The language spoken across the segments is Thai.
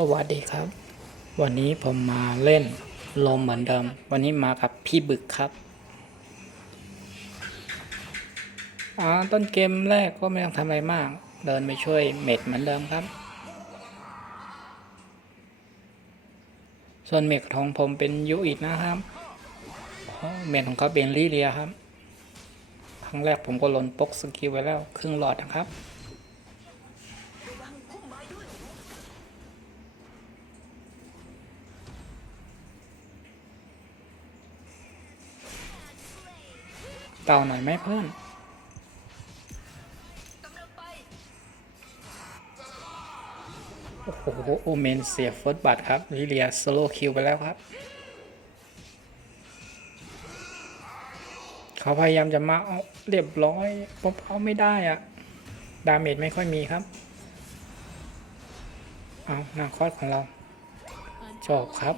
สวัสดีครับ วันนี้ผมมาเล่นลมเหมือนเดิม วันนี้มากับพี่บึกครับอ่าต้นเกมแรกก็ไม่ต้องทำอะไรมาก เดินไปช่วยเม็ดเหมือนเดิมครับ ส่วนเม็ดของผมเป็นยูอิดนะครับเม็ดของเขาเป็นลิเลียครับ ครั้งแรกผมก็ลนปกสกิลไว้แล้ว ครึ่งหลอดนะครับ เต่าหน่อยไหมเพื่อนโอ้โหโอเมนเสียเฟิร์สบัตครับลิเลียสโลคิวไปแล้วครับ เขาพยายามจะมาเอาเรียบร้อยป๊อปเอาไม่ได้อะดาเมจไม่ค่อยมีครับ เอานาคอสของเราจบครับ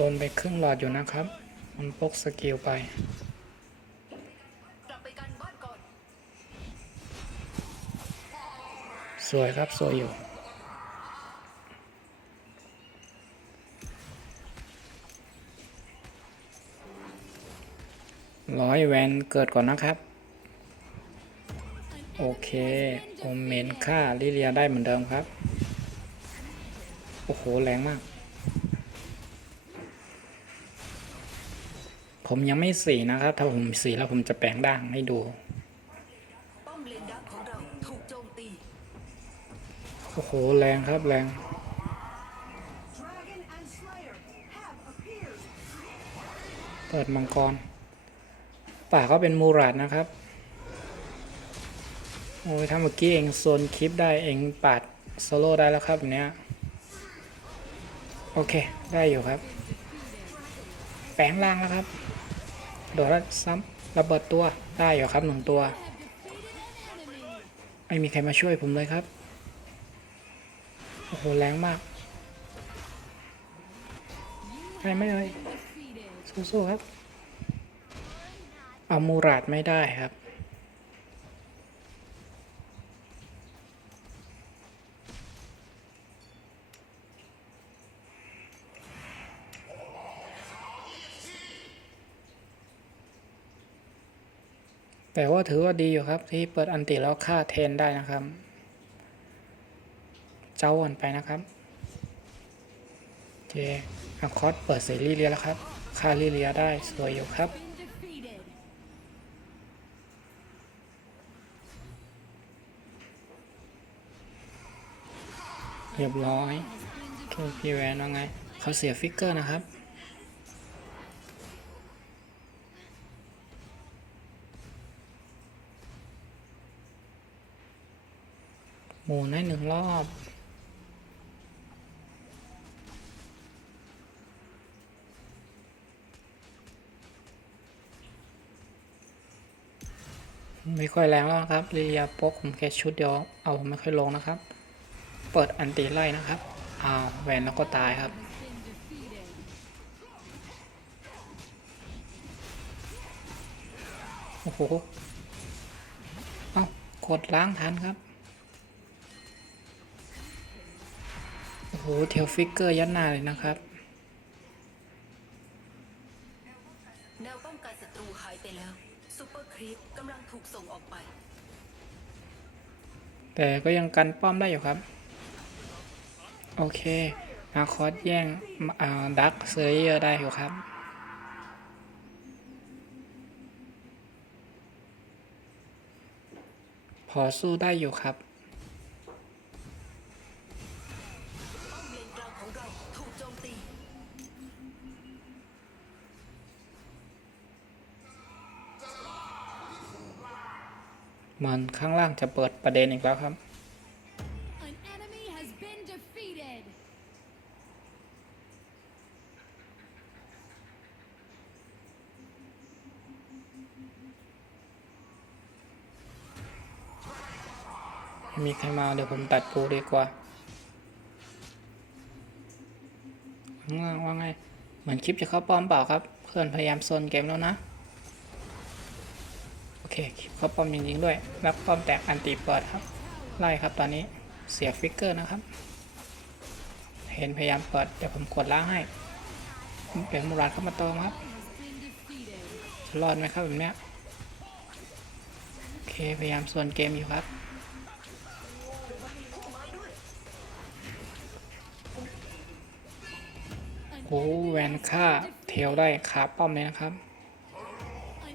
ลนไปครึ่งหลอดอยู่นะครับ มันปกสกิลไปสวยครับ สวยอยู่ร้อยแวนเกิดก่อนนะครับ โอเคโอมเมนค่าลิเลียได้เหมือนเดิมครับ โอ้โห แรงมาก ผมยังไม่สีนะครับ ถ้าผมสีแล้วผมจะแปลงด่างให้ดูโอ้โหแรงครับแรงเปิดมังกร ป่าก็เป็นมูราดนะครับโอ้ยถ้าเมื่อกี้เองโซนคลิปได้เองปาดโซโล่ได้แล้วครับแบบเนี้ยโอเค ได้อยู่ครับ แปลงล่างแล้วครับ โดดแล้วซ้ำระเบิดตัวได้อยู่ครับหนึ่งตัว ไม่มีใครมาช่วยผมเลยครับ โอ้โหแรงมากไม่ไม่เลยสู้ๆครับเอามูราดไม่ได้ครับ แต่ว่าถือว่าดีอยู่ครับ ที่เปิดอันติแล้วฆ่าเทนได้นะครับ เจ้าอ่อนไปนะครับเจอาคอสเปิดเสรีเลียแล้วครับฆ่าลิเลียได้สวยอยู่ครับเรียบร้อยโอเคพี่แวนว่าไง เขาเสียฟิกเกอร์นะครับ หมุนให้หนึ่งรอบ ไม่ค่อยแรงแล้วนะครับเรียโป๊กผมแค่ชุดเดียวเอาไม่ค่อยลงนะครับ เปิดอันตีไล่นะครับอ้าวแหวนแล้วก็ตายครับโอ้โห เอ้ากดล้างทันครับ โอ้โหเทลฟิกเกอร์ยัดหน้าเลยนะครับแนวป้องกันศัตรูหายไปแล้วซูเปอร์ครีปกำลังถูกส่งออกไป แต่ก็ยังกันป้อมได้อยู่ครับ โอเคนาคอสแย่งอ่าดักเซเยอร์ได้อยู่ครับพอสู้ได้อยู่ครับ เหมือนข้างล่างจะเปิดประเด็นอีกแล้วครับ An enemy has been defeated. ไม่มีใครมาเดี๋ยวผมตัดปูดีกว่าว่าว่าไง เหมือนคลิปจะเข้าป้อมเปล่าครับ เพื่อนพยายามโซนเกมแล้วนะโอ เคเคเขาป้อมจริงๆด้วย แล้วป้อมแตกอันตีเปิดครับ ไล่ครับตอนนี้เสียฟิกเกอร์นะครับ เห็นพยายามเปิด เดี๋ยวผมกดล้างให้เดี๋ยวมูราดเข้ามาเติมครับ รอดไหมครับแบบเนี้ยโอเคพยายามส่วนเกมอยู่ครับโอ้แวนค่าเทลได้ขาป้อมเลยนะครับ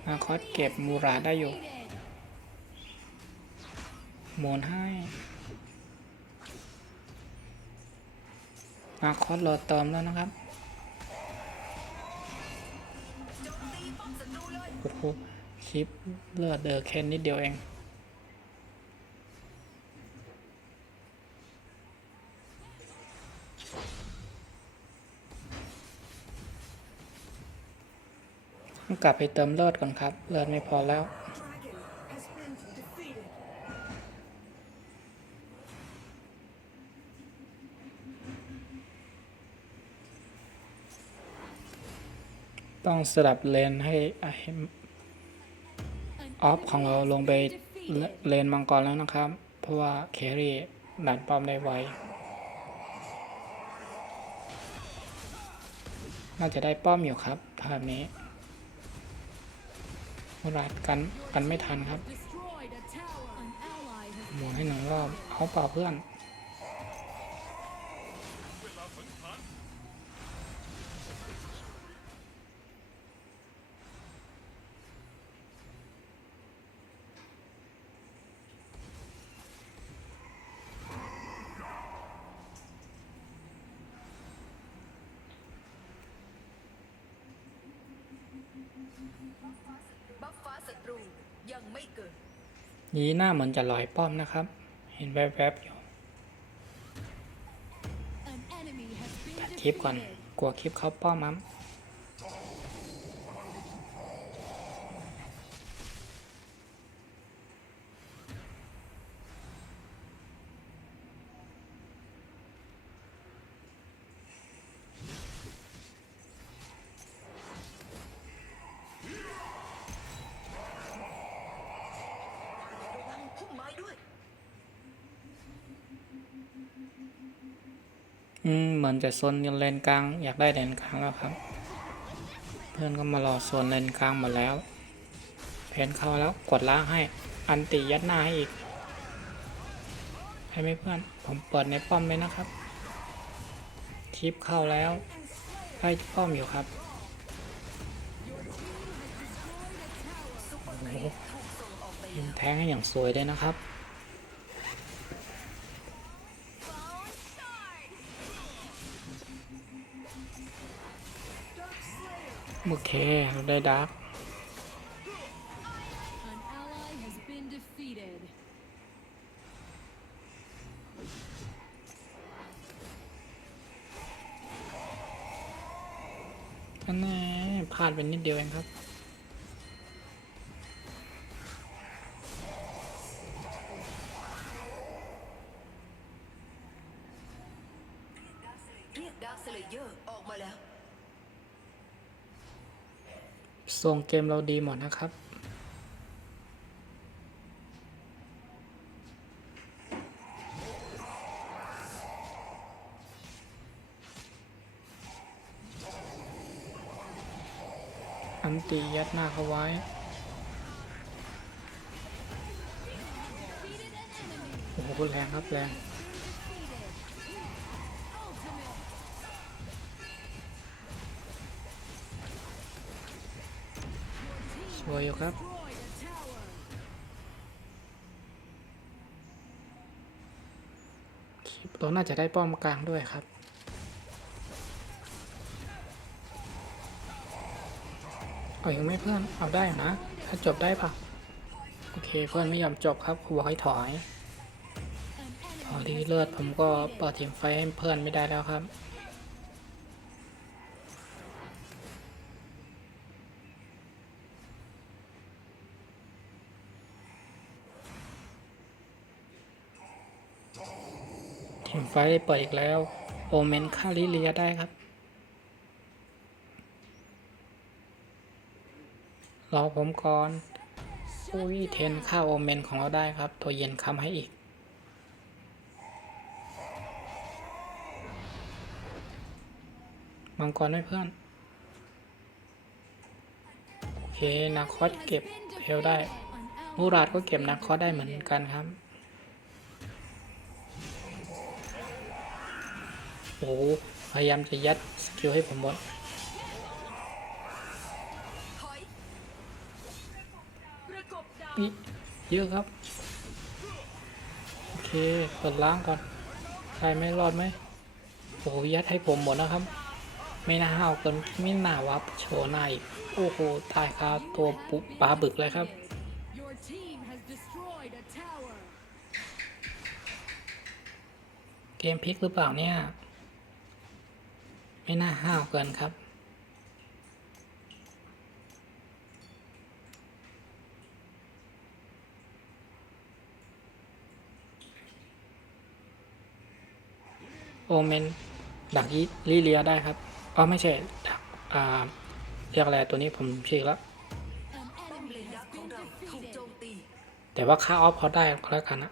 อาคอสเก็บมูราได้อยู่หมนให้อาคอสรอเติมแล้วนะครับ โอ้โหคลิปเลือดเดอแค่นิดเดียวเอง ต้องกลับไปเติมเลือดก่อนครับ เลือดไม่พอแล้ว ต้องสลับเลนให้ออฟของเราลงไปเลนมังกรแล้วนะครับ เพราะว่าแครี่ดันป้อมได้ไว น่าจะได้ป้อมอยู่ครับภาพนี้ ราดกันกันไม่ทันครับหมุนให้หนึ่งรอบเอาเปล่าเพื่อน บัฟฟ้าศัตรูยังไม่เกิด นี้หน้าเหมือนจะลอยป้อมนะครับ เห็นแวบๆอยู่ An enemy has been ตัดคลิปก่อน defeated. กลัวคลิปเข้าป้อมมั้ง ระวังพุ่มไม้ด้วย อืมเหมือนจะโซนเลนกลาง อยากได้เลนกลางแล้วครับ เพื่อนก็มารอโซนเลนกลางหมดแล้ว เพนเข้าแล้วกดล้างให้ อันติยัดหน้าให้อีกให้ไหมเพื่อน ผมเปิดในป้อมเลยนะครับคลิปเข้าแล้วไล่ป้อมอยู่ครับโหแทงให้อย่างสวยเลยนะครับ โอเคเราได้ดาร์ก An ally has been defeated. อันนี้พลาดไปนิดเดียวเองครับ รงเกมเราดีหมดนะครับ อันตียัดหน้าเขาไว้โอ้โหแรงครับแรง สวยอยู่ครับคิปเราน่าจะได้ป้อมกลางด้วยครับเอาอีกไหมเพื่อน เอาได้นะ ถ้าจบได้ปะโอเคเพื่อนไม่ยอมจบครับครูบอกให้ถอยพอที่เลือดผมก็เปิดทีมไฟให้เพื่อนไม่ได้แล้วครับ ไฟได้เปิดอีกแล้ว โอเมนคาลิเลียได้ครับ รอผมก่อนอุ้ยเทนค่าโอเมนของเราได้ครับ ตัวเย็นคำให้อีก มังกรด้วยเพื่อน โอเคนาคอสเก็บเพลได้มูราดก็เก็บนาคอสได้เหมือนกันครับ โอ้พยายามจะยัดสกิลให้ผมหมดนี่เยอะครับ โอเคเปิดล้างก่อน ใครไม่รอดไหมโอ้ยัดให้ผมหมดนะครับ ไม่น่าห้าวเกินไม่น่าวับโชว์หน้าอีกโอ้โห ตายคาตัวปุ๊บปลาบึกเลยครับเกมพลิกหรือเปล่าเนี่ย ไม่น่าห้าวเกินครับ โอเมน ดักยิลิเลียได้ครับอ๋อไม่ใช่ดักอ่าเรียกอะไรตัวนี้ผมชื่อแล้วแต่ว่าค่าออฟเขาได้ก็แล้วกันนะ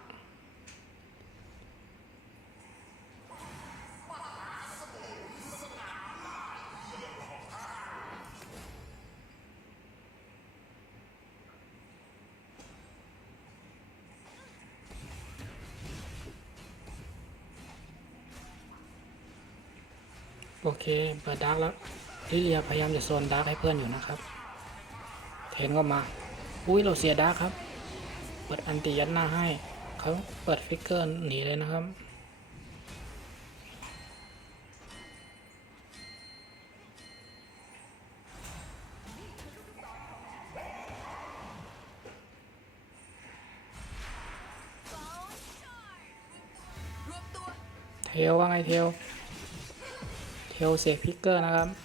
โอเค เปิดดาร์กแล้วลิเลียพยายามจะโซนดาร์กให้เพื่อนอยู่นะครับ เทนก็มา อุ้ยเราเสียดาร์กครับ เปิดอันติยัดหน้าให้ เขาเปิดฟิกเกอร์หนีเลยนะครับรวบตัวเทลว่าไงเทล เทลเซกพิกเกอร์นะครับ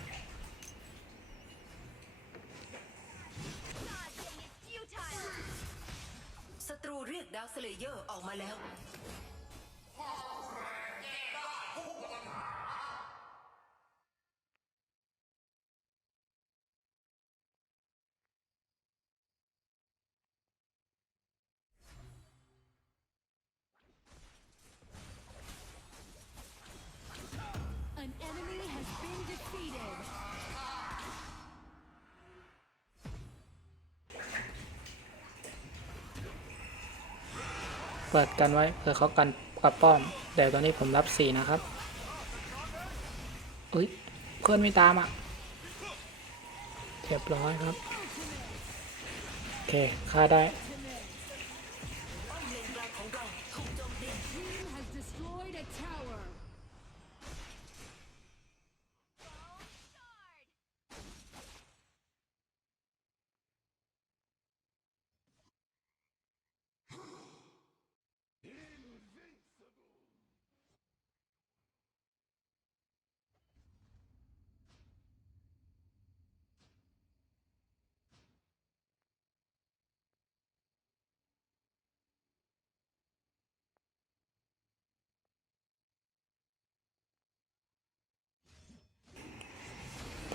เปิดกันไว้เผื่อเขากันกับป้อมแต่ตอนนี้ผมรับสี่นะครับอุ้ยเพื่อนไม่ตามอะเรียบร้อยครับ โอเคฆ่าได้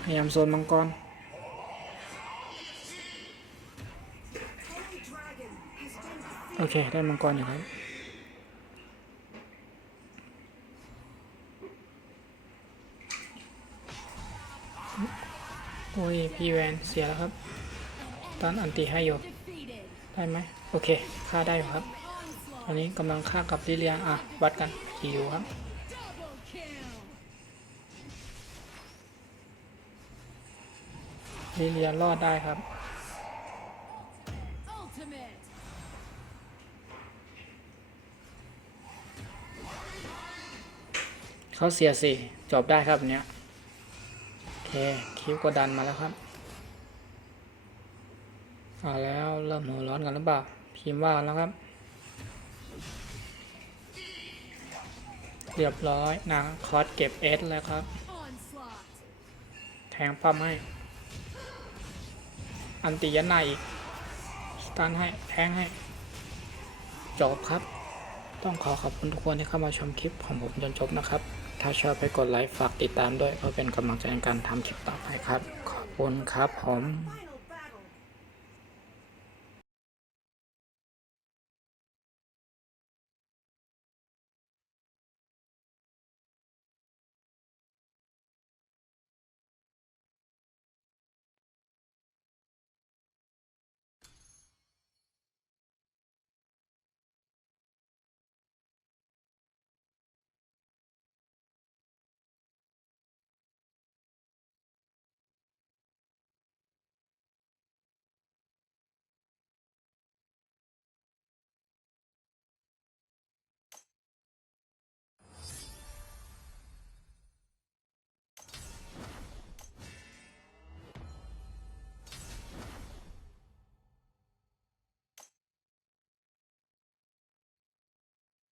พยายามโซนมังกรโอเค ได้มังกรอยู่ครับโอ้ยพี่แวนเสียแล้วครับตอนอันติให้อยู่ได้ไหมโอเคฆ่าได้อยู่ครับอันนี้กำลังฆ่ากับลิเลียอะวัดกันกี่อยู่ครับ ลิเลียนรอดได้ครับเขาเสียสี่จบได้ครับเนี้ยโอเคคิวกดดันมาแล้วครับเอาแล้วเริ่มหัวร้อนกันหรือเปล่าพิมพ์ว่าแล้วครับ เรียบร้อยนางคอสเก็บเอสแล้วครับ แทงปั๊มให้ อันติยันหนาอีกสตันให้แทงให้ จบครับ ต้องขอขอบคุณทุกคนที่เข้ามาชมคลิปของผมจนจบนะครับ ถ้าชอบไปกดไลค์ฝากติดตามด้วยเพื่อเป็นกำลังใจในการทำคลิปต่อไปครับ ขอบคุณครับผม